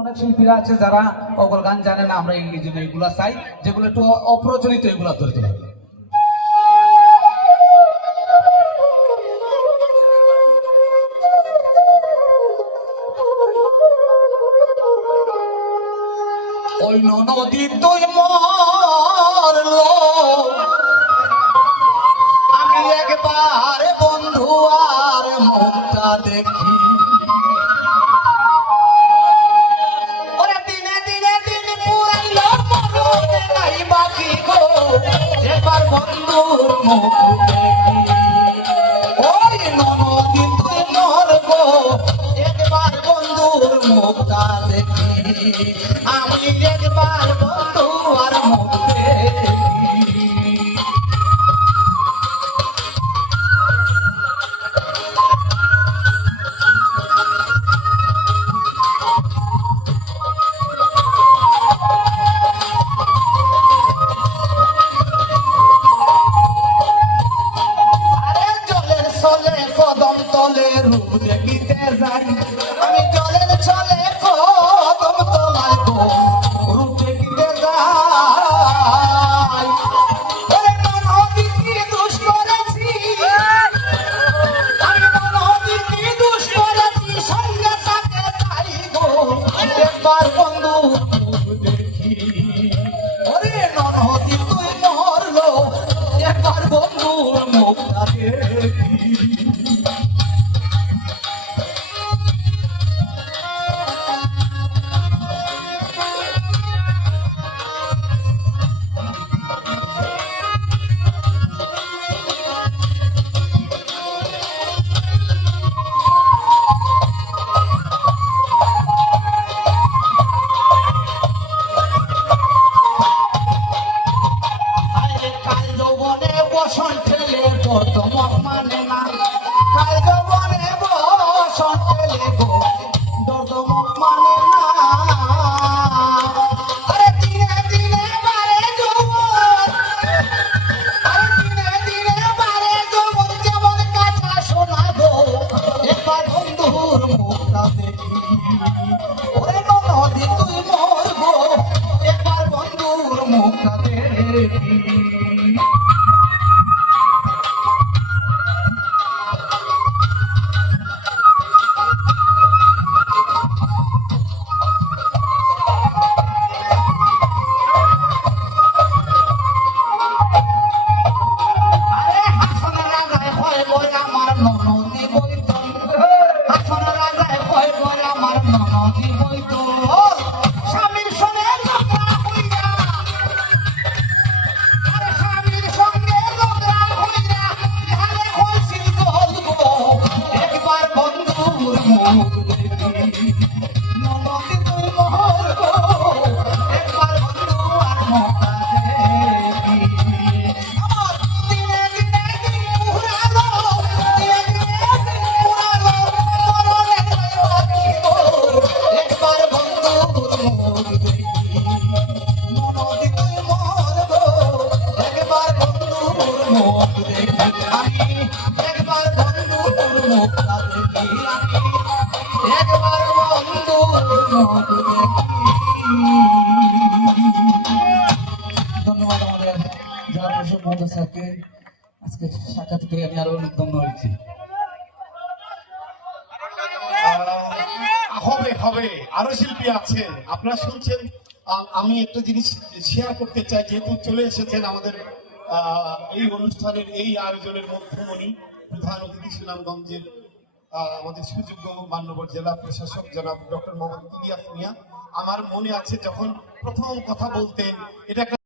অনেক শিল্পীরা আছে যারা ওগুলো গান জানে না, আমরা এই জন্য এগুলা চাই যেগুলো একটু অপ্রচলিত, এগুলা ধরে তোলা। ওই নদী তুই মরলো, আমি একবার বন্ধু আর মুখটা দেখি। ওরে দিনে দিনে দিন পুরাইলো মরতে নাই বাকি গো, একবার বন্ধুর মুখ দেখি। ওই নদী তুই মরবো, একবার বন্ধুর মুখটা দেখি। আমি একবার বন্ধু আর মুখ দেখি। আরে জলের চলে কদম তলে রূপ দেখিতে যাই, আমি জলের চলে কদম তলায় গো রূপ দেখিতে যাই। ওরে নদী কি দোষ করেছি, আমি নদী কি দোষ করেছি, সঙ্গে থাকে তাই গো একবার বন্ধু রূপ দেখি। ওরে নদী তুই মরলো, একবার বন্ধুর মুখটা দেখি। বসন্তেলে প্রথম মানে না, কাল যৌবনে বসন্তেলে গো দর্দমক মানে না। আরে দিনে দিনে বারে যৌবন, আরে দিনে দিনে বারে যৌবন, যেমন কাঁচা সোনা গো একবার বন্ধুর মুখটা দেখি। ওরে নদী তুই মরবো, একবার বন্ধুর মুখটা দেখি। ধন্যবাদ আমাদের যারা প্রশাসক মহোদয় স্যারকে, আজকে সাক্ষাৎ থেকে আমি আরো অনেক ধন্য হয়েছি। হবে হবে আরো শিল্পী আছেন, আপনারা শুনছেন। আমি একটা জিনিস শেয়ার করতে চাই, যেহেতু চলে এসেছেন আমাদের এই অনুষ্ঠানের এই আয়োজনের মধ্যমণি প্রধান অতিথি সুনামগঞ্জের আমাদের সুযোগ্য মান্যবর জেলা প্রশাসক জনাব ডক্টর মোহাম্মদ ইলিয়াস মিয়া। আমার মনে আছে যখন প্রথম কথা বলতেন, এটা